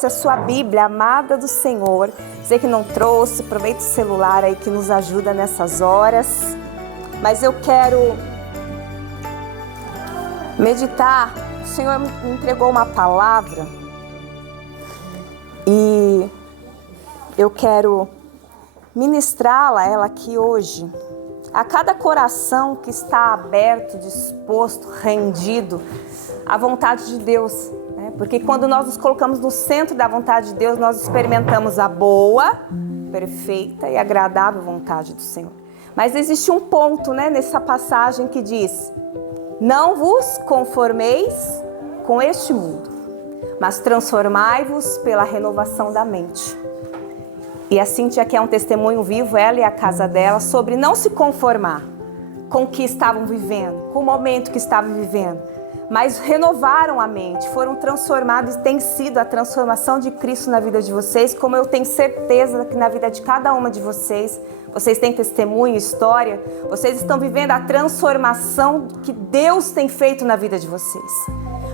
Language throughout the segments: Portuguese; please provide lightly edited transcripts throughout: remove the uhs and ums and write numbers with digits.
trouxe a sua Bíblia, amada do Senhor. Você que não trouxe, aproveita o celular aí que nos ajuda nessas horas. Mas eu quero meditar. O Senhor me entregou uma palavra e eu quero ministrá-la, ela aqui hoje, a cada coração que está aberto, disposto, rendido à vontade de Deus, né? Porque quando nós nos colocamos no centro da vontade de Deus, nós experimentamos a boa, perfeita e agradável vontade do Senhor. Mas existe um ponto, né, nessa passagem que diz: não vos conformeis com este mundo, mas transformai-vos pela renovação da mente. E a Cíntia aqui é um testemunho vivo, ela e a casa dela, sobre não se conformar com o que estavam vivendo, com o momento que estavam vivendo, mas renovaram a mente, foram transformados, e tem sido a transformação de Cristo na vida de vocês, como eu tenho certeza que na vida de cada uma de vocês, vocês têm testemunho, história, vocês estão vivendo a transformação que Deus tem feito na vida de vocês.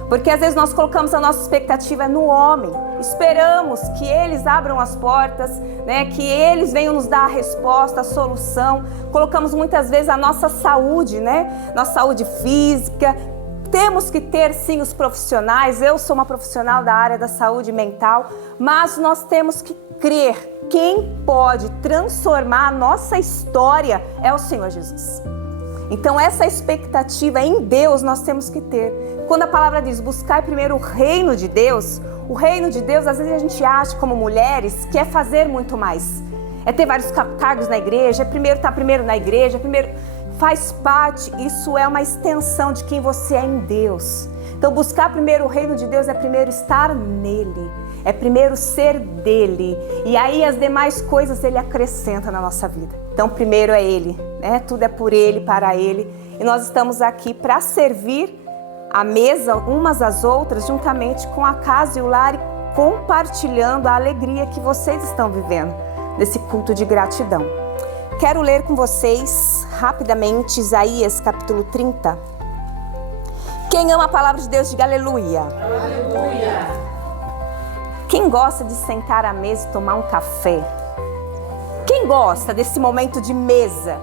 Porque às vezes nós colocamos a nossa expectativa no homem, esperamos que eles abram as portas, né, que eles venham nos dar a resposta, a solução. Colocamos muitas vezes a nossa saúde, né, nossa saúde física. Temos que ter sim os profissionais, eu sou uma profissional da área da saúde mental, mas nós temos que crer, quem pode transformar a nossa história é o Senhor Jesus. Então essa expectativa em Deus nós temos que ter. Quando a palavra diz buscar primeiro o reino de Deus, o reino de Deus, às vezes a gente acha como mulheres que é fazer muito mais. É ter vários cargos na igreja, estar primeiro na igreja, faz parte, isso é uma extensão de quem você é em Deus. Então buscar primeiro o reino de Deus é primeiro estar nele, é primeiro ser dele. E aí as demais coisas ele acrescenta na nossa vida. Então primeiro é ele, né? Tudo é por ele, para ele. E nós estamos aqui para servir a mesa umas às outras, juntamente com a casa e o lar, e compartilhando a alegria que vocês estão vivendo nesse culto de gratidão. Quero ler com vocês rapidamente Isaías capítulo 30. Quem ama a palavra de Deus, diga aleluia. Aleluia. Quem gosta de sentar à mesa e tomar um café? Quem gosta desse momento de mesa?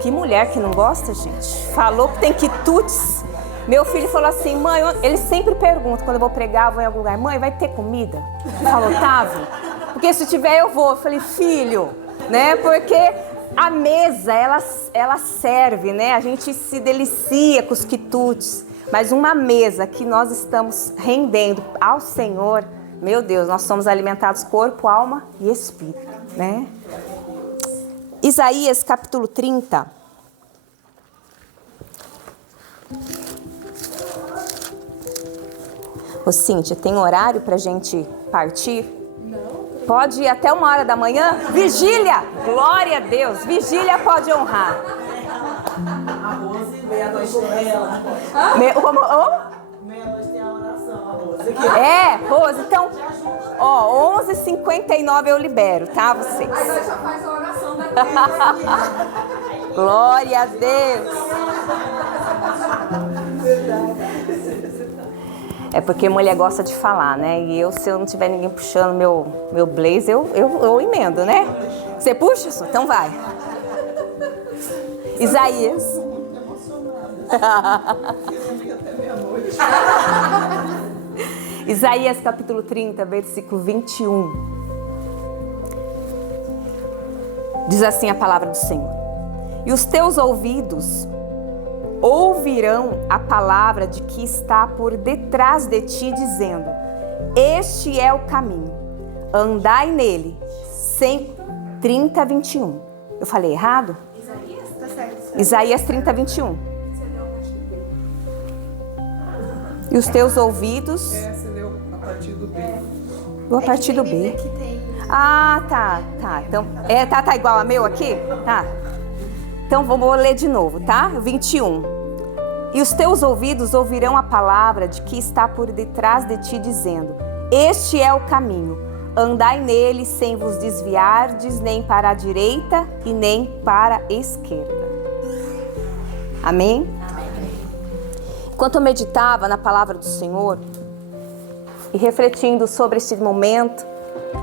Que mulher que não gosta, gente? Falou que tem quitutes. Meu filho falou assim: mãe, ele sempre pergunta quando eu vou pregar, vou em algum lugar: mãe, vai ter comida? Falou: Otávio, porque se tiver eu vou. Eu falei: filho, né? Porque a mesa, ela serve, né? A gente se delicia com os quitutes, mas uma mesa que nós estamos rendendo ao Senhor, meu Deus, nós somos alimentados corpo, alma e espírito, né? Isaías capítulo 30. Ô Cíntia, tem horário pra gente partir? Não. Pode ir até 1h da manhã? Vigília! Glória a Deus! Vigília pode honrar. A Rose, meia-noite tem ela. Meia-noite tem a oração, a Rose. É, Rose, então, ó, 11h59 eu libero, tá, vocês? Aí nós já faz a oração da Glória a Deus! É porque mulher gosta de falar, né? E eu, se eu não tiver ninguém puxando meu blazer, eu emendo, né? Você puxa? Então vai. Isaías. Muito emocionada. Isaías capítulo 30, versículo 21. Diz assim a palavra do Senhor: e os teus ouvidos ouvirão a palavra de que está por detrás de ti, dizendo: este é o caminho, andai nele. 30, 21. Eu falei errado? Isaías? Tá certo. Isaías 30, 21. E os teus ouvidos... Você leu a partir do B. Vou a partir do B. Ah, tá. Então, tá igual a meu aqui? Tá. Então, vou ler de novo, tá? 21. E os teus ouvidos ouvirão a palavra de que está por detrás de ti, dizendo: este é o caminho, andai nele sem vos desviardes, nem para a direita e nem para a esquerda. Amém? Enquanto eu meditava na palavra do Senhor, e refletindo sobre esse momento,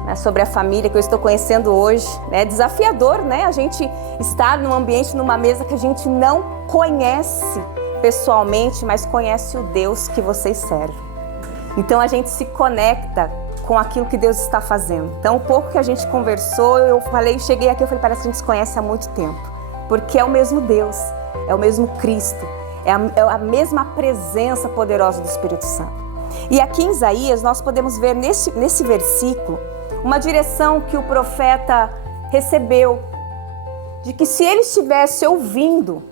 né, sobre a família que eu estou conhecendo hoje. É desafiador, né? A gente estar num ambiente, numa mesa que a gente não conhece pessoalmente, mas conhece o Deus que vocês servem. Então a gente se conecta com aquilo que Deus está fazendo. Então, o pouco que a gente conversou, cheguei aqui, eu falei, parece que a gente se conhece há muito tempo. Porque é o mesmo Deus, é o mesmo Cristo, é a mesma presença poderosa do Espírito Santo. E aqui em Isaías, nós podemos ver nesse versículo uma direção que o profeta recebeu, de que se ele estivesse ouvindo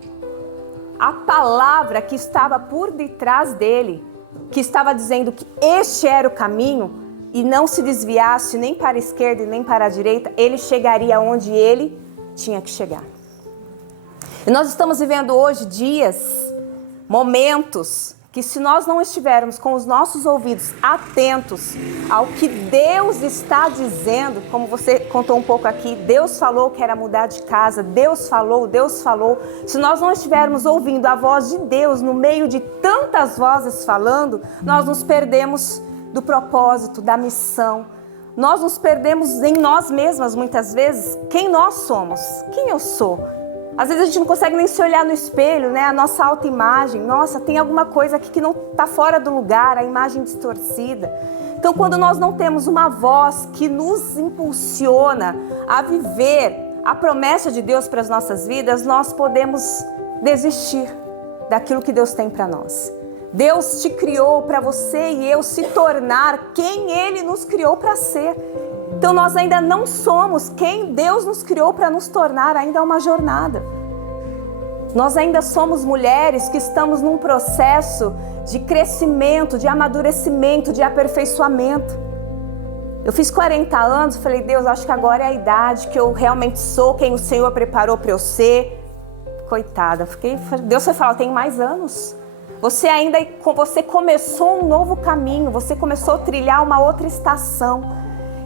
a palavra que estava por detrás dele, que estava dizendo que este era o caminho, e não se desviasse nem para a esquerda e nem para a direita, ele chegaria onde ele tinha que chegar. E nós estamos vivendo hoje dias, momentos, que se nós não estivermos com os nossos ouvidos atentos ao que Deus está dizendo, como você contou um pouco aqui, Deus falou que era mudar de casa, Deus falou, se nós não estivermos ouvindo a voz de Deus no meio de tantas vozes falando, nós nos perdemos do propósito, da missão. Nós nos perdemos em nós mesmas muitas vezes, quem nós somos, quem eu sou. Às vezes a gente não consegue nem se olhar no espelho, né? A nossa autoimagem, nossa, tem alguma coisa aqui que não está fora do lugar, a imagem distorcida. Então, quando nós não temos uma voz que nos impulsiona a viver a promessa de Deus para as nossas vidas, nós podemos desistir daquilo que Deus tem para nós. Deus te criou para você e eu se tornar quem Ele nos criou para ser. Então nós ainda não somos quem Deus nos criou para nos tornar, ainda é uma jornada. Nós ainda somos mulheres que estamos num processo de crescimento, de amadurecimento, de aperfeiçoamento. Eu fiz 40 anos, falei, Deus, acho que agora é a idade que eu realmente sou quem o Senhor preparou para eu ser. Coitada, Deus foi falar, tem mais anos. Você começou um novo caminho, você começou a trilhar uma outra estação.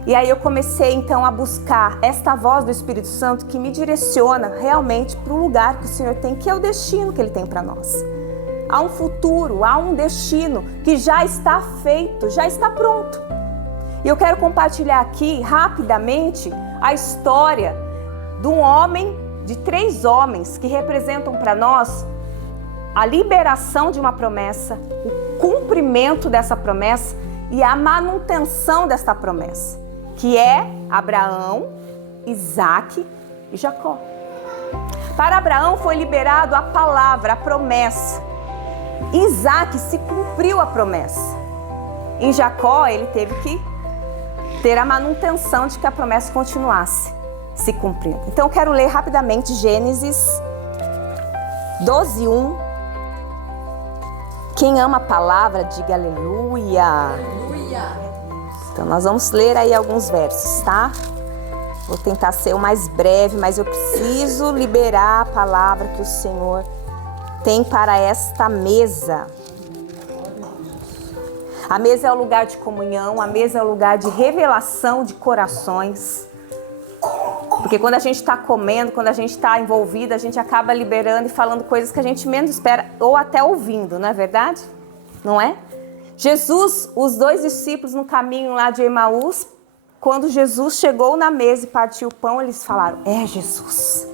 E aí eu comecei então a buscar esta voz do Espírito Santo que me direciona realmente para o lugar que o Senhor tem, que é o destino que Ele tem para nós. Há um futuro, há um destino que já está feito, já está pronto. E eu quero compartilhar aqui rapidamente a história de 3 homens que representam para nós a liberação de uma promessa, o cumprimento dessa promessa e a manutenção desta promessa, que é Abraão, Isaque e Jacó. Para Abraão foi liberado a palavra, a promessa. Em Isaque se cumpriu a promessa. Em Jacó ele teve que ter a manutenção de que a promessa continuasse se cumprindo. Então eu quero ler rapidamente Gênesis 12:1. Quem ama a palavra, diga aleluia. Aleluia. Então nós vamos ler aí alguns versos, tá? Vou tentar ser o mais breve, mas eu preciso liberar a palavra que o Senhor tem para esta mesa. A mesa é o lugar de comunhão, a mesa é o lugar de revelação de corações. Porque quando a gente está comendo, quando a gente está envolvida, a gente acaba liberando e falando coisas que a gente menos espera, ou até ouvindo, não é verdade? Não é? Jesus, os 2 discípulos no caminho lá de Emaús, quando Jesus chegou na mesa e partiu o pão, eles falaram, é Jesus.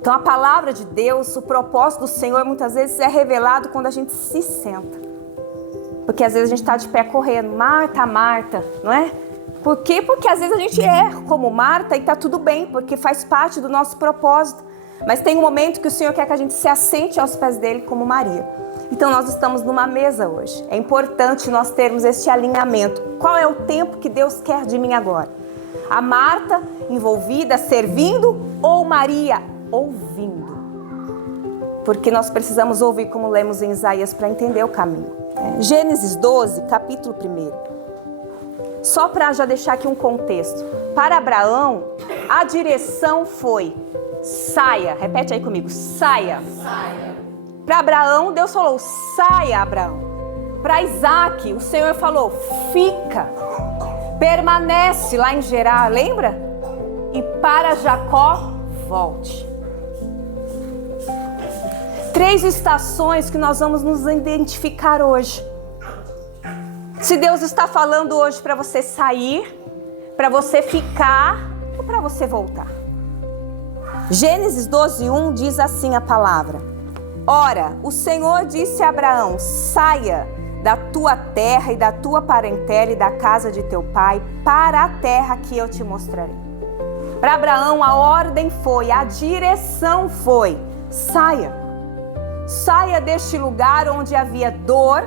Então a palavra de Deus, o propósito do Senhor, muitas vezes é revelado quando a gente se senta. Porque às vezes a gente está de pé correndo, Marta, Marta, não é? Por quê? Porque às vezes a gente erra como Marta e está tudo bem, porque faz parte do nosso propósito. Mas tem um momento que o Senhor quer que a gente se assente aos pés dele como Maria. Então nós estamos numa mesa hoje. É importante nós termos este alinhamento. Qual é o tempo que Deus quer de mim agora? A Marta envolvida, servindo, ou Maria ouvindo? Porque nós precisamos ouvir, como lemos em Isaías, para entender o caminho. Gênesis 12, capítulo 1. Só para já deixar aqui um contexto. Para Abraão, a direção foi saia. Repete aí comigo, saia. Saia. Para Abraão, Deus falou, saia, Abraão. Para Isaque, o Senhor falou, fica. Permanece lá em Gerar, lembra? E para Jacó, volte. 3 estações que nós vamos nos identificar hoje. Se Deus está falando hoje para você sair, para você ficar ou para você voltar. Gênesis 12:1 diz assim a palavra: Ora, o Senhor disse a Abraão: saia da tua terra e da tua parentela e da casa de teu pai para a terra que eu te mostrarei. Para Abraão a ordem foi, a direção foi: saia. Saia deste lugar onde havia dor,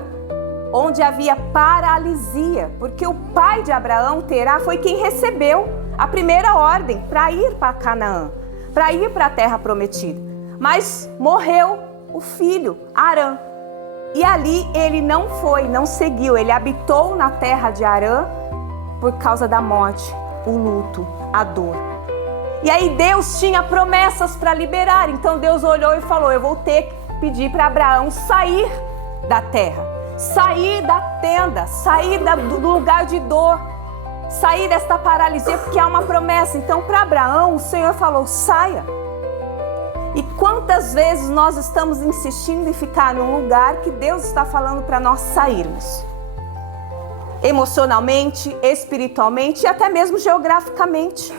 onde havia paralisia, porque o pai de Abraão, Terá, foi quem recebeu a primeira ordem para ir para Canaã, para ir para a terra prometida. Mas morreu o filho, Harã. E ali ele não foi, não seguiu, ele habitou na terra de Harã por causa da morte, o luto, a dor. E aí Deus tinha promessas para liberar, então Deus olhou e falou: eu vou ter que pedir para Abraão sair da terra, sair da tenda, sair do lugar de dor, sair desta paralisia, porque há uma promessa. Então para Abraão o Senhor falou: saia. E quantas vezes nós estamos insistindo em ficar num lugar que Deus está falando para nós sairmos? Emocionalmente, espiritualmente e até mesmo geograficamente.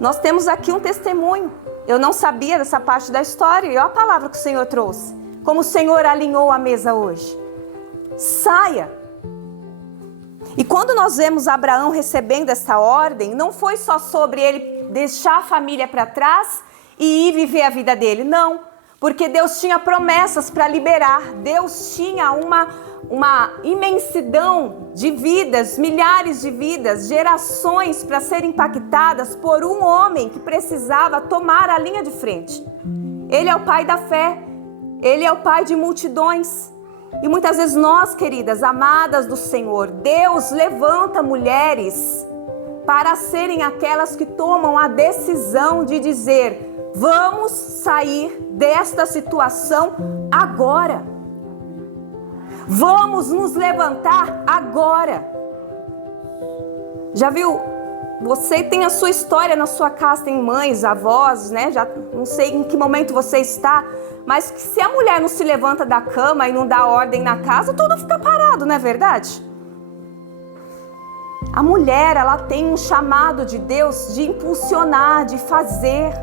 Nós temos aqui um testemunho. Eu não sabia dessa parte da história e olha a palavra que o Senhor trouxe. Como o Senhor alinhou a mesa hoje. Saia. E quando nós vemos Abraão recebendo essa ordem, não foi só sobre ele deixar a família para trás e ir viver a vida dele, não, porque Deus tinha promessas para liberar. Deus tinha uma imensidão de vidas, milhares de vidas, gerações para serem impactadas por um homem que precisava tomar a linha de frente. Ele é o pai da fé, ele é o pai de multidões. E muitas vezes nós, queridas, amadas do Senhor, Deus levanta mulheres para serem aquelas que tomam a decisão de dizer: vamos sair desta situação agora. Vamos nos levantar agora. Já viu? Você tem a sua história na sua casa, tem mães, avós, né? Já não sei em que momento você está, mas se a mulher não se levanta da cama e não dá ordem na casa, tudo fica parado, não é verdade? A mulher, ela tem um chamado de Deus de impulsionar, de fazer.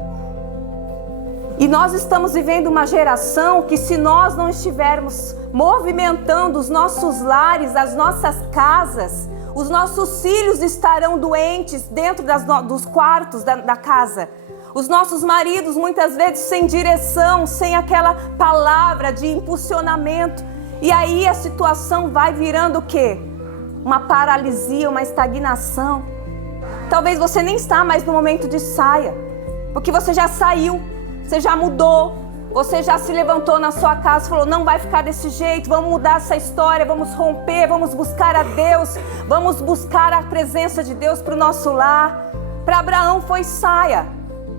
E nós estamos vivendo uma geração que, se nós não estivermos movimentando os nossos lares, as nossas casas, os nossos filhos estarão doentes dentro dos quartos da casa. Os nossos maridos muitas vezes sem direção, sem aquela palavra de impulsionamento. E aí a situação vai virando o quê? Uma paralisia, uma estagnação. Talvez você nem está mais no momento de saia, porque você já saiu. Você já mudou, você já se levantou na sua casa e falou: não vai ficar desse jeito, vamos mudar essa história, vamos romper, vamos buscar a Deus, vamos buscar a presença de Deus para o nosso lar. Para Abraão foi saia.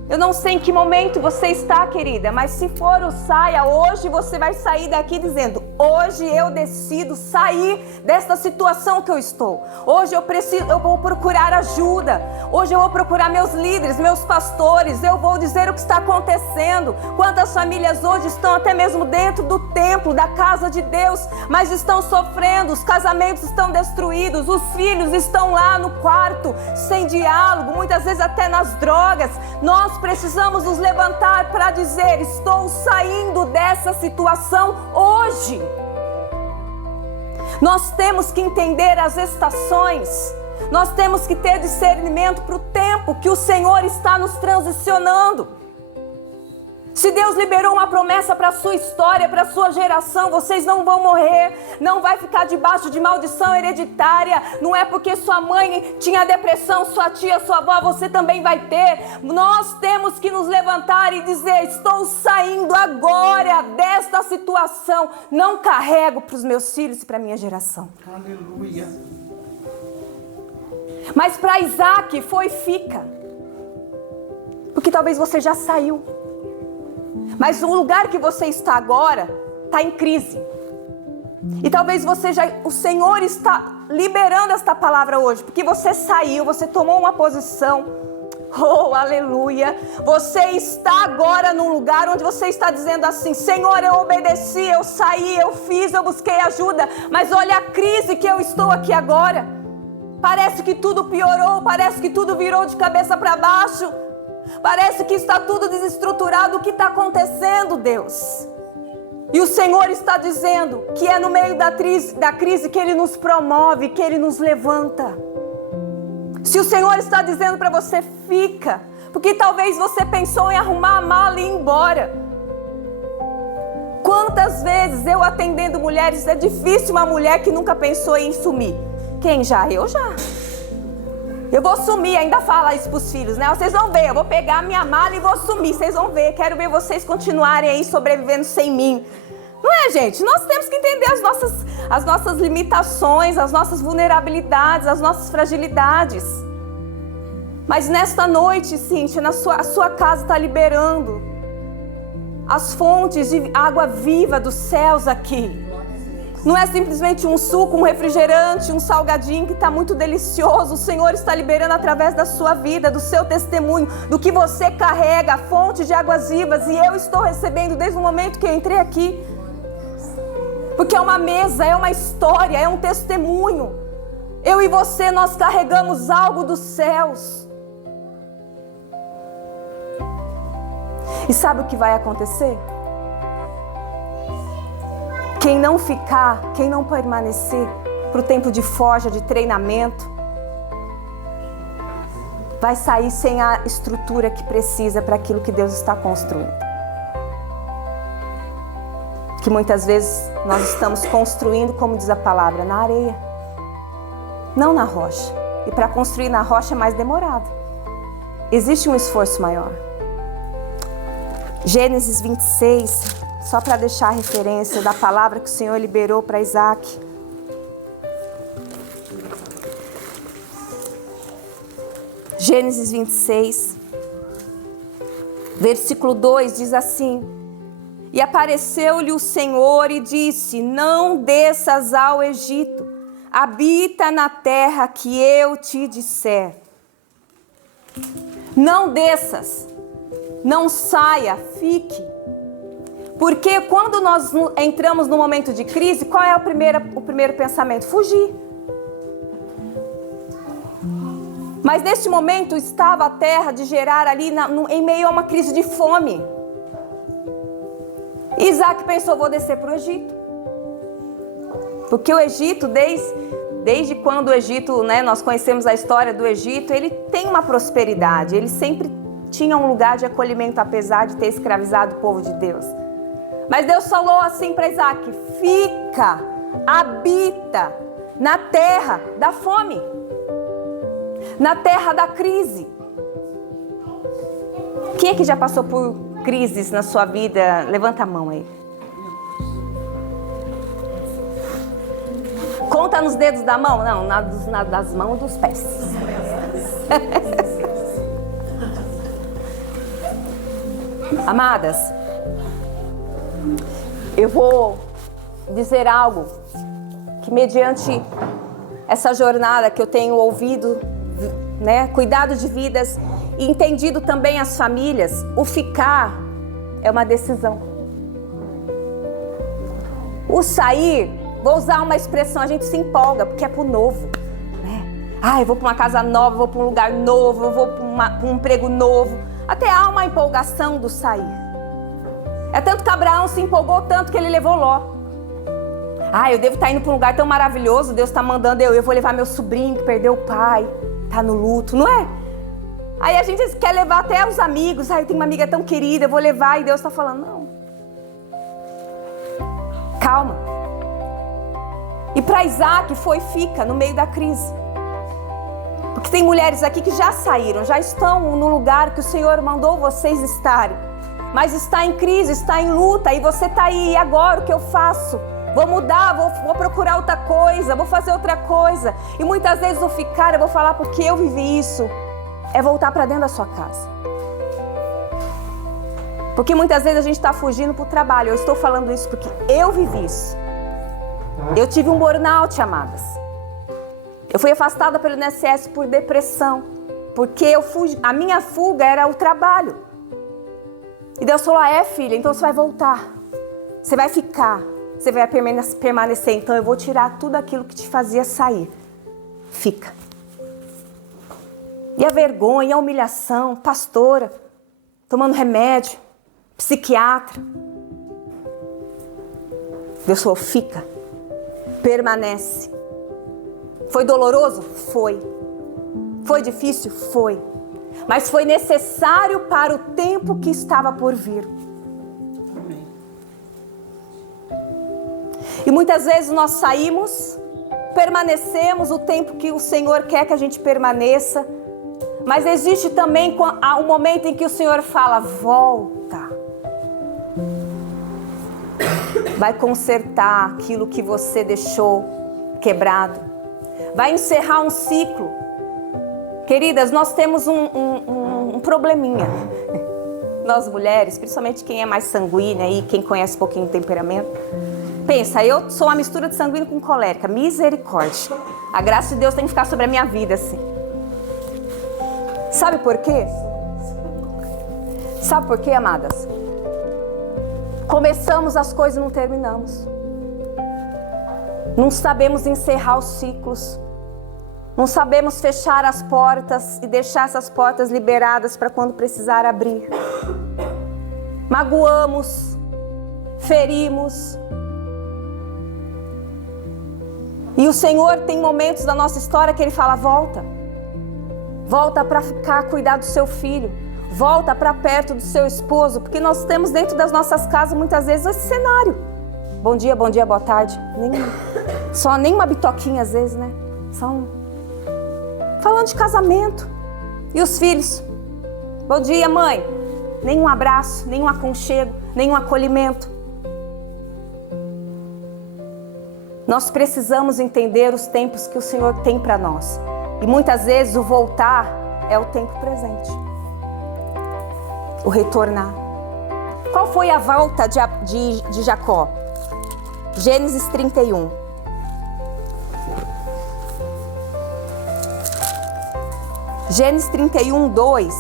Eu não sei em que momento você está, querida, mas se for o saia, hoje você vai sair daqui dizendo: hoje eu decido sair dessa situação que eu estou. Hoje eu vou procurar ajuda. Hoje eu vou procurar meus líderes, meus pastores. Eu vou dizer o que está acontecendo. Quantas famílias hoje estão até mesmo dentro do templo, da casa de Deus, mas estão sofrendo, os casamentos estão destruídos, os filhos estão lá no quarto, sem diálogo, muitas vezes até nas drogas. Nós precisamos nos levantar para dizer: estou saindo dessa situação hoje. Nós temos que entender as estações. Nós temos que ter discernimento para o tempo que o Senhor está nos transicionando. Se Deus liberou uma promessa para a sua história, para a sua geração, vocês não vão morrer, não vai ficar debaixo de maldição hereditária. Não é porque sua mãe tinha depressão, sua tia, sua avó, você também vai ter. Nós temos que nos levantar e dizer: estou saindo agora desta situação. Não carrego para os meus filhos e para a minha geração. Aleluia. Mas para Isaac foi: fica. Porque talvez você já saiu. Mas o lugar que você está agora está em crise. E talvez o Senhor está liberando esta palavra hoje, porque você saiu, você tomou uma posição, Oh, aleluia. Você está agora num lugar onde você está dizendo assim: Senhor, eu obedeci, eu saí, eu fiz, eu busquei ajuda, mas olha a crise que eu estou aqui agora. Parece que tudo piorou, parece que tudo virou de cabeça para baixo, parece que está tudo desestruturado. O que está acontecendo, Deus? E o Senhor está dizendo que é no meio da crise que Ele nos promove, que Ele nos levanta. Se o Senhor está dizendo para você, fica, porque talvez você pensou em arrumar a mala e ir embora. Quantas vezes eu atendendo mulheres, é difícil uma mulher que nunca pensou em sumir. Quem já? Eu já. Eu vou sumir, ainda fala isso para os filhos, né? Vocês vão ver, eu vou pegar a minha mala e vou sumir, vocês vão ver. Quero ver vocês continuarem aí sobrevivendo sem mim. Não é, gente? Nós temos que entender as nossas limitações, as nossas vulnerabilidades, as nossas fragilidades. Mas nesta noite, Cíntia, a sua casa está liberando as fontes de água viva dos céus aqui. Não é simplesmente um suco, um refrigerante, um salgadinho que está muito delicioso. O Senhor está liberando através da sua vida, do seu testemunho, do que você carrega, a fonte de águas vivas. E eu estou recebendo desde o momento que eu entrei aqui. Porque é uma mesa, é uma história, é um testemunho. Eu e você, nós carregamos algo dos céus. E sabe o que vai acontecer? Quem não ficar, quem não permanecer para o tempo de forja, de treinamento, vai sair sem a estrutura que precisa para aquilo que Deus está construindo. Que muitas vezes nós estamos construindo, como diz a palavra, na areia, não na rocha. E para construir na rocha é mais demorado. Existe um esforço maior. Gênesis 26, só para deixar a referência da palavra que o Senhor liberou para Isaac. Gênesis 26, versículo 2 diz assim: E apareceu-lhe o Senhor e disse: Não desças ao Egito, habita na terra que eu te disser. Não desças, não saia, fique. Porque quando nós entramos no momento de crise, qual é o primeiro pensamento? Fugir. Mas neste momento estava a terra de Gerar ali em meio a uma crise de fome. Isaac pensou: vou descer para o Egito. Porque o Egito, desde quando o Egito, né, nós conhecemos a história do Egito, ele tem uma prosperidade. Ele sempre tinha um lugar de acolhimento, apesar de ter escravizado o povo de Deus. Mas Deus falou assim para Isaac: fica, habita na terra da fome, na terra da crise. Quem é que já passou por crises na sua vida? Levanta a mão aí. Conta nos dedos da mão? Não, das mãos dos pés. Amadas, eu vou dizer algo que, mediante essa jornada que eu tenho ouvido, né, cuidado de vidas e entendido também as famílias, o ficar é uma decisão. O sair, vou usar uma expressão, a gente se empolga porque é pro novo, né? Eu vou para uma casa nova, vou para um lugar novo, eu vou para um emprego novo. Até há uma empolgação do sair. É tanto que Abraão se empolgou tanto que ele levou Ló. Eu devo estar indo para um lugar tão maravilhoso, Deus está mandando eu vou levar meu sobrinho que perdeu o pai, está no luto, não é? Aí a gente quer levar até os amigos. Eu tenho uma amiga tão querida, eu vou levar, e Deus está falando: não. Calma. E para Isaac fica no meio da crise. Porque tem mulheres aqui que já saíram, já estão no lugar que o Senhor mandou vocês estarem. Mas está em crise, está em luta, e você está aí: e agora o que eu faço? Vou mudar, vou procurar outra coisa, vou fazer outra coisa. E muitas vezes o ficar, eu vou falar porque eu vivi isso, é voltar para dentro da sua casa. Porque muitas vezes a gente está fugindo para o trabalho. Eu estou falando isso porque eu vivi isso. Eu tive um burnout, amadas. Eu fui afastada pelo INSS por depressão. porque a minha fuga era o trabalho. E Deus falou, filha, então você vai voltar. Você vai ficar. Você vai permanecer. Então eu vou tirar tudo aquilo que te fazia sair. Fica. E a vergonha, a humilhação, pastora, tomando remédio, psiquiatra. Deus falou, fica. Permanece. Foi doloroso? Foi. Foi difícil? Foi. Mas foi necessário para o tempo que estava por vir. Amém. E muitas vezes nós saímos, permanecemos o tempo que o Senhor quer que a gente permaneça. Mas existe também um momento em que o Senhor fala, volta. Vai consertar aquilo que você deixou quebrado. Vai encerrar um ciclo. Queridas, nós temos um probleminha. Nós mulheres, principalmente quem é mais sanguínea e quem conhece um pouquinho do temperamento. Pensa, eu sou uma mistura de sanguíneo com colérica. Misericórdia. A graça de Deus tem que ficar sobre a minha vida assim. Sabe por quê? Sabe por quê, amadas? Começamos as coisas e não terminamos. Não sabemos encerrar os ciclos. Não sabemos fechar as portas e deixar essas portas liberadas para quando precisar abrir. Magoamos, ferimos. E o Senhor tem momentos da nossa história que Ele fala, volta. Volta para ficar, cuidar do seu filho. Volta para perto do seu esposo. Porque nós temos dentro das nossas casas muitas vezes esse cenário. Bom dia, boa tarde. Só nem uma bitoquinha às vezes, né? Falando de casamento. E os filhos? Bom dia, mãe. Nem um abraço, nem um aconchego, nem um acolhimento. Nós precisamos entender os tempos que o Senhor tem para nós. E muitas vezes o voltar é o tempo presente. O retornar. Qual foi a volta de Jacó? Gênesis 31. Gênesis 31, 2.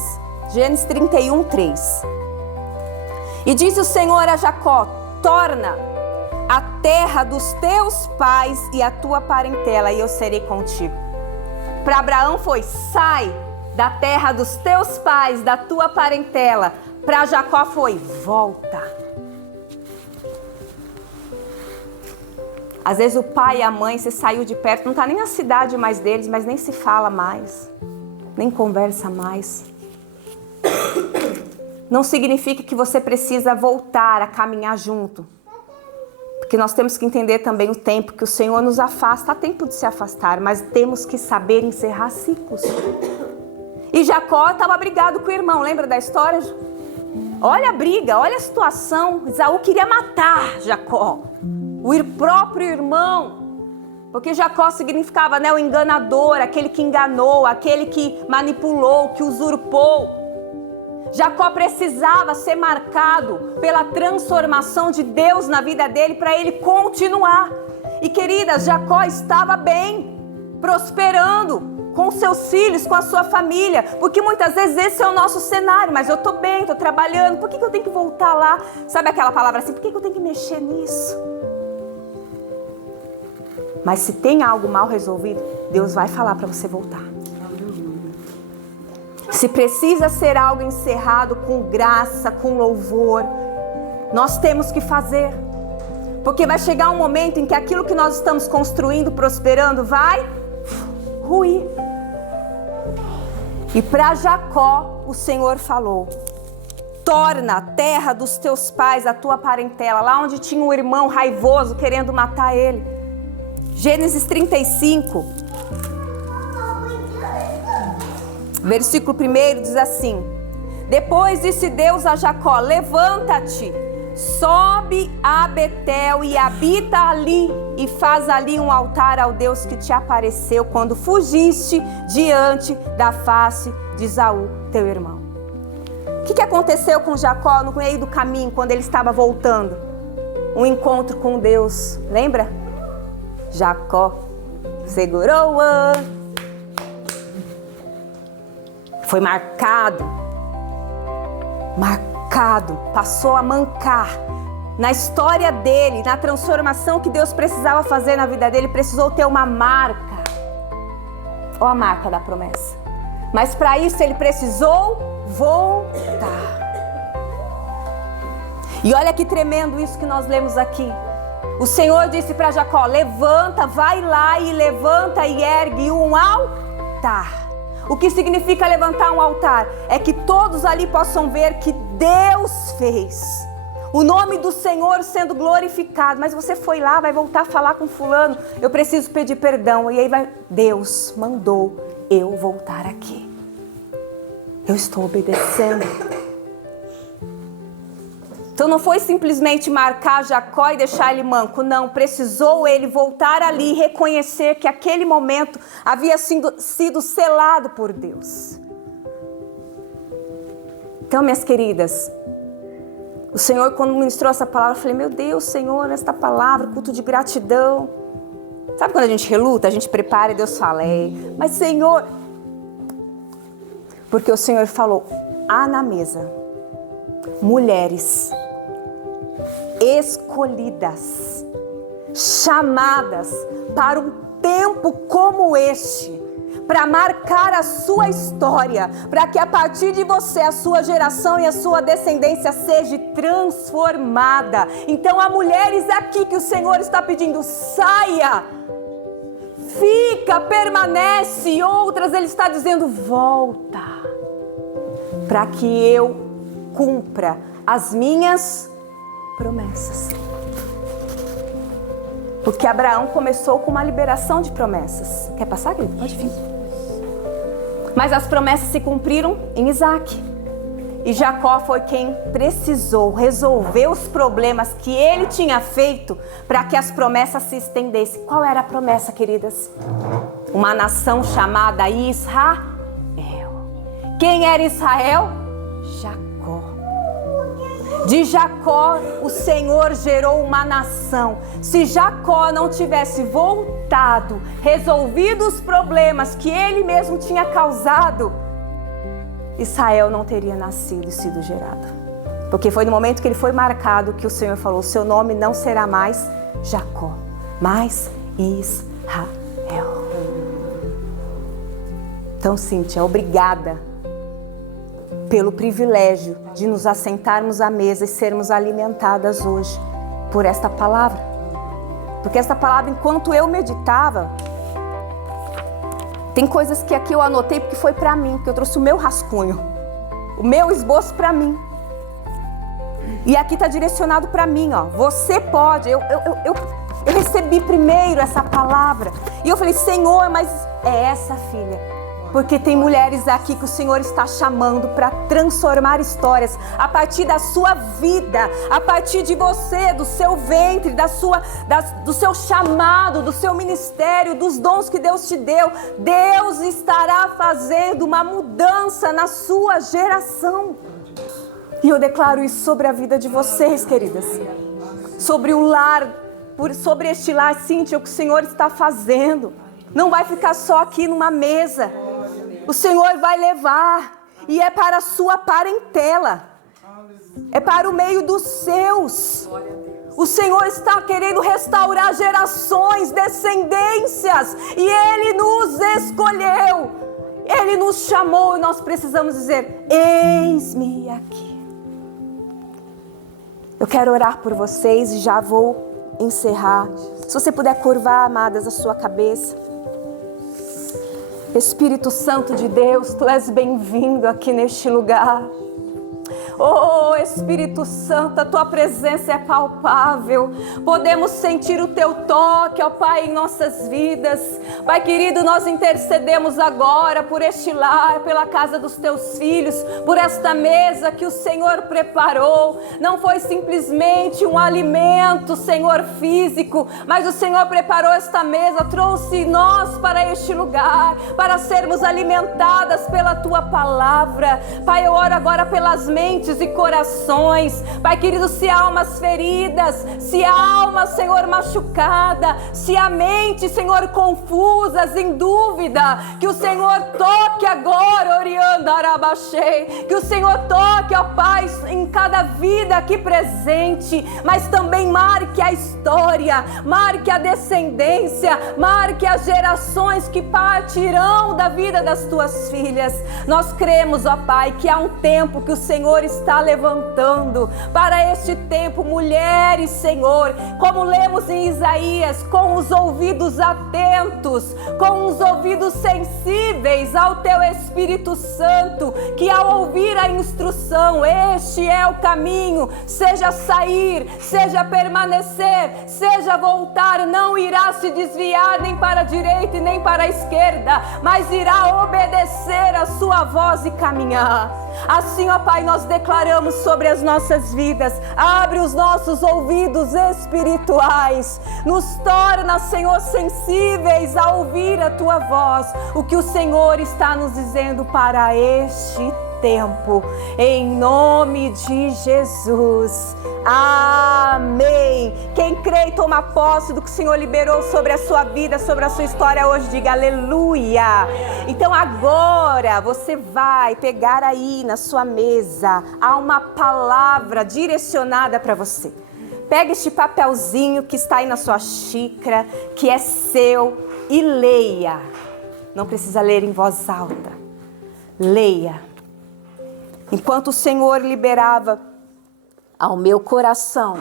Gênesis 31, 3. E diz o Senhor a Jacó, torna a terra dos teus pais e a tua parentela, e eu serei contigo. Para Abraão foi, sai da terra dos teus pais, da tua parentela. Para Jacó foi, volta. Às vezes o pai e a mãe, você saiu de perto, não está nem na cidade mais deles, mas nem se fala mais, nem conversa mais. Não significa que você precisa voltar a caminhar junto. Porque nós temos que entender também o tempo que o Senhor nos afasta. Há tempo de se afastar, mas temos que saber encerrar ciclos. E Jacó estava brigado com o irmão, lembra da história? Olha a briga, olha a situação. Esaú queria matar Jacó, o próprio irmão. Porque Jacó significava, né, o enganador, aquele que enganou, aquele que manipulou, que usurpou. Jacó precisava ser marcado pela transformação de Deus na vida dele para ele continuar. E queridas, Jacó estava bem, prosperando com seus filhos, com a sua família. Porque muitas vezes esse é o nosso cenário. Mas eu estou bem, estou trabalhando, por que eu tenho que voltar lá? Sabe aquela palavra assim, por que eu tenho que mexer nisso? Mas se tem algo mal resolvido, Deus vai falar para você voltar. Se precisa ser algo encerrado com graça, com louvor, nós temos que fazer. Porque vai chegar um momento em que aquilo que nós estamos construindo, prosperando, vai ruir. E para Jacó, o Senhor falou, torna a terra dos teus pais, a tua parentela, lá onde tinha um irmão raivoso querendo matar ele. Gênesis 35, versículo 1 diz assim, depois disse Deus a Jacó, levanta-te, sobe a Betel e habita ali, e faz ali um altar ao Deus que te apareceu quando fugiste diante da face de Esaú, teu irmão. O que aconteceu com Jacó no meio do caminho, quando ele estava voltando? Um encontro com Deus, lembra? Jacó segurou o foi marcado, passou a mancar. Na história dele, na transformação que Deus precisava fazer na vida dele, precisou ter uma marca. Ou a marca da promessa. Mas para isso ele precisou voltar. E olha que tremendo isso que nós lemos aqui. O Senhor disse para Jacó: levanta, vai lá e levanta e ergue um altar. O que significa levantar um altar? É que todos ali possam ver que Deus fez. O nome do Senhor sendo glorificado. Mas você foi lá, vai voltar a falar com fulano: eu preciso pedir perdão. E aí Deus mandou eu voltar aqui. Eu estou obedecendo. Então não foi simplesmente marcar Jacó e deixar ele manco. Não, precisou ele voltar ali e reconhecer que aquele momento havia sido selado por Deus. Então, minhas queridas, o Senhor, quando ministrou essa palavra, eu falei: meu Deus, Senhor, esta palavra, culto de gratidão. Sabe quando a gente reluta, a gente prepara e Deus fala: mas Senhor... Porque o Senhor falou: há na mesa mulheres escolhidas, chamadas para um tempo como este, para marcar a sua história, para que a partir de você, a sua geração e a sua descendência seja transformada. Então há mulheres aqui que o Senhor está pedindo: saia, fica, permanece. E outras Ele está dizendo: volta, para que eu cumpra as minhas promessas. Porque Abraão começou com uma liberação de promessas. Quer passar, querido? Pode vir. Mas as promessas se cumpriram em Isaac. E Jacó foi quem precisou resolver os problemas que ele tinha feito para que as promessas se estendessem. Qual era a promessa, queridas? Uma nação chamada Israel. Quem era Israel? Jacó. De Jacó o Senhor gerou uma nação. Se Jacó não tivesse voltado, resolvido os problemas que ele mesmo tinha causado, Israel não teria nascido e sido gerado. Porque foi no momento que ele foi marcado que o Senhor falou: seu nome não será mais Jacó, mas Israel. Então, Cíntia, obrigada pelo privilégio de nos assentarmos à mesa e sermos alimentadas hoje por esta palavra. Porque esta palavra, enquanto eu meditava, tem coisas que aqui eu anotei porque foi para mim, porque eu trouxe o meu rascunho, o meu esboço para mim. E aqui está direcionado para mim, ó. Você pode. Eu recebi primeiro essa palavra e eu falei: Senhor, mas é essa, filha. Porque tem mulheres aqui que o Senhor está chamando para transformar histórias a partir da sua vida, a partir de você, do seu ventre, do seu chamado, do seu ministério, dos dons que Deus te deu. Deus estará fazendo uma mudança na sua geração. E eu declaro isso sobre a vida de vocês, queridas. Sobre o lar, sobre este lar, Cíntia, o que o Senhor está fazendo. Não vai ficar só aqui numa mesa. O Senhor vai levar, e é para a sua parentela, é para o meio dos seus. O Senhor está querendo restaurar gerações, descendências, e Ele nos escolheu, Ele nos chamou, e nós precisamos dizer: eis-me aqui. Eu quero orar por vocês e já vou encerrar. Se você puder curvar, amadas, a sua cabeça. Espírito Santo de Deus, Tu és bem-vindo aqui neste lugar. Oh, Espírito Santo, a Tua presença é palpável. Podemos sentir o Teu toque, ó Pai, em nossas vidas. Pai querido, nós intercedemos agora por este lar, pela casa dos Teus filhos, por esta mesa que o Senhor preparou. Não foi simplesmente um alimento, Senhor, físico, mas o Senhor preparou esta mesa, trouxe nós para este lugar, para sermos alimentadas pela Tua palavra. Pai, eu oro agora pelas mentes mentes e corações. Pai querido, se há almas feridas, se há alma, Senhor, machucada, se há mente, Senhor, confusas, em dúvida, que o Senhor toque agora, Orianda Arabachei, que o Senhor toque, ó Pai, em cada vida aqui presente, mas também marque a história, marque a descendência, marque as gerações que partirão da vida das tuas filhas. Nós cremos, ó Pai, que há um tempo que o Senhor está levantando para este tempo, mulheres, Senhor, como lemos em Isaías, com os ouvidos atentos, com os ouvidos sensíveis ao teu Espírito Santo, que ao ouvir a instrução, este é o caminho, seja sair, seja permanecer, seja voltar, não irá se desviar nem para a direita e nem para a esquerda, mas irá obedecer a sua voz e caminhar. Assim, ó Pai, nós declaramos sobre as nossas vidas, abre os nossos ouvidos espirituais, nos torna, Senhor, sensíveis a ouvir a Tua voz, o que o Senhor está nos dizendo para este tempo, em nome de Jesus, amém. Quem crê e toma posse do que o Senhor liberou sobre a sua vida, sobre a sua história hoje, diga aleluia. Então agora você vai pegar aí na sua mesa, há uma palavra direcionada para você. Pega este papelzinho que está aí na sua xícara, que é seu, e leia. Não precisa ler em voz alta, leia. Enquanto o Senhor liberava ao meu coração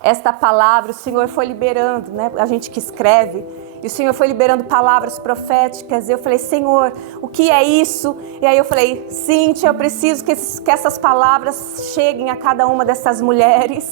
esta palavra, o Senhor foi liberando, né? A gente que escreve, e o Senhor foi liberando palavras proféticas, e eu falei, Senhor, o que é isso? E aí eu falei, Cíntia, eu preciso que essas palavras cheguem a cada uma dessas mulheres,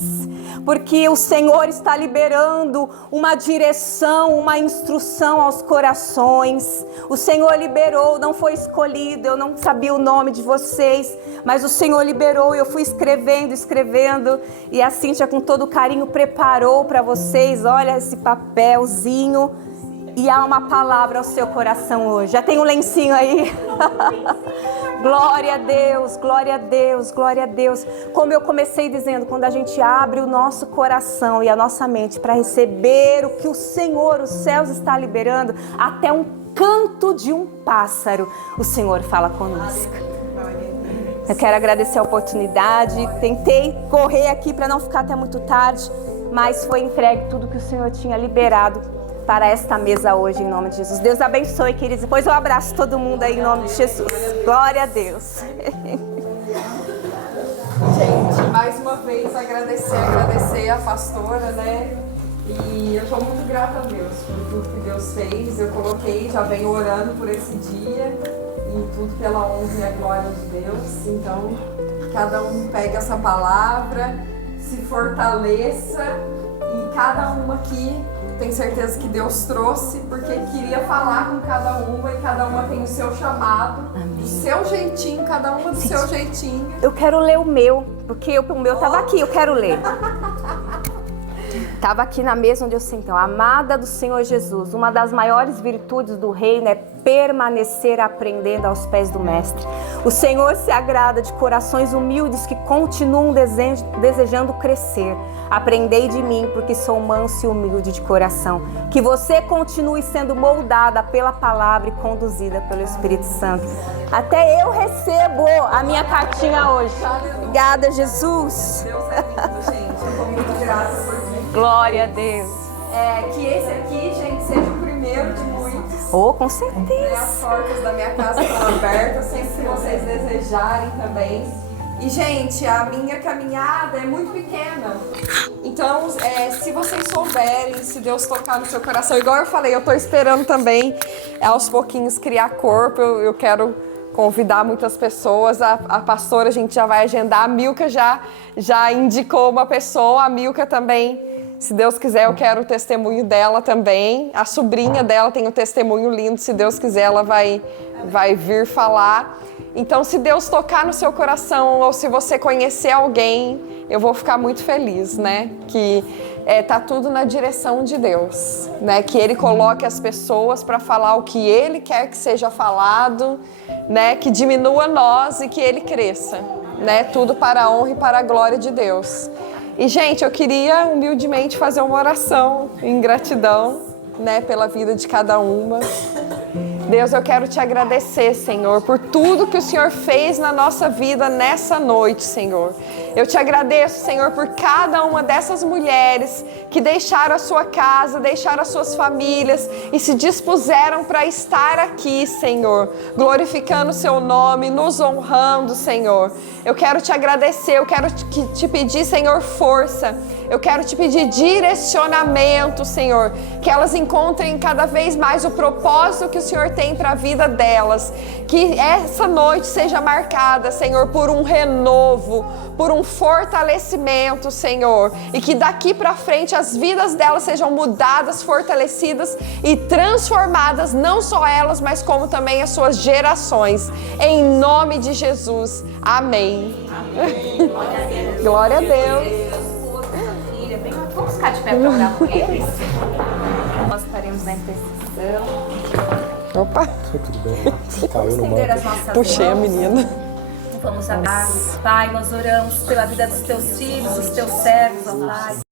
porque o Senhor está liberando uma direção, uma instrução aos corações. O Senhor liberou, não foi escolhido, eu não sabia o nome de vocês, mas o Senhor liberou, e eu fui escrevendo, e a Cíntia com todo carinho preparou para vocês, olha esse papelzinho, e há uma palavra ao seu coração hoje. Já tem um lencinho aí? Glória a Deus, glória a Deus, glória a Deus. Como eu comecei dizendo, quando a gente abre o nosso coração e a nossa mente para receber o que o Senhor, os céus está liberando, até um canto de um pássaro, o Senhor fala conosco. Eu quero agradecer a oportunidade. Tentei correr aqui para não ficar até muito tarde, mas foi entregue tudo que o Senhor tinha liberado para esta mesa hoje, em nome de Jesus. Deus abençoe, queridos. Depois eu abraço todo mundo aí, em nome de Jesus. Glória a Deus. Gente, mais uma vez agradecer a pastora, né? E eu estou muito grata a Deus por tudo que Deus fez. Eu coloquei, já venho orando por esse dia, e tudo pela honra e a glória de Deus. Então, cada um pega essa palavra, se fortaleça, e cada uma aqui tenho certeza que Deus trouxe, porque queria falar com cada uma, e cada uma tem o seu chamado, o seu jeitinho, cada uma do seu jeitinho. Eu quero ler o meu, porque o meu estava aqui, eu quero ler. Estava aqui na mesa onde eu sentei. Amada do Senhor Jesus, uma das maiores virtudes do reino é permanecer aprendendo aos pés do Mestre. O Senhor se agrada de corações humildes que continuam desejando crescer. Aprendei de mim, porque sou manso e humilde de coração. Que você continue sendo moldada pela palavra e conduzida pelo Espírito Santo. Até eu recebo a minha cartinha hoje. Obrigada, Jesus. Deus é lindo, gente. Eu estou muito grata por isso. Glória a Deus. Que esse aqui, gente, seja o primeiro de muitos. Oh, com certeza. As portas da minha casa estão abertas, sempre que vocês desejarem também. E, gente, a minha caminhada é muito pequena. Então, se vocês souberem, se Deus tocar no seu coração, igual eu falei, eu tô esperando também, aos pouquinhos, criar corpo. Eu quero convidar muitas pessoas. A pastora, a gente já vai agendar. A Milka já indicou uma pessoa. A Milka também, se Deus quiser, eu quero o testemunho dela também. A sobrinha dela tem um testemunho lindo. Se Deus quiser, ela vai vir falar. Então, se Deus tocar no seu coração, ou se você conhecer alguém, eu vou ficar muito feliz, né? Que tá tudo na direção de Deus, né? Que Ele coloque as pessoas para falar o que Ele quer que seja falado, né? Que diminua nós e que Ele cresça, né? Tudo para a honra e para a glória de Deus. E, gente, eu queria humildemente fazer uma oração em gratidão, né, pela vida de cada uma. Deus, eu quero te agradecer, Senhor, por tudo que o Senhor fez na nossa vida nessa noite, Senhor. Eu te agradeço, Senhor, por cada uma dessas mulheres que deixaram a sua casa, deixaram as suas famílias e se dispuseram para estar aqui, Senhor, glorificando o seu nome, nos honrando, Senhor. Eu quero te agradecer, eu quero te pedir, Senhor, força. Eu quero te pedir direcionamento, Senhor, que elas encontrem cada vez mais o propósito que o Senhor tem para a vida delas. Que essa noite seja marcada, Senhor, por um renovo, por um fortalecimento, Senhor. E que daqui para frente as vidas delas sejam mudadas, fortalecidas e transformadas, não só elas, mas como também as suas gerações. Em nome de Jesus. Amém. Amém. Glória a Deus. Vamos ficar de pé para orar por eles? Nós estaremos na intercessão. Opa! Tudo bem? Caiu no Estender mar. as nossas Puxei a mãos. menina. Vamos orar. Pai, nós oramos pela vida dos teus filhos, dos teus servos, ó Pai.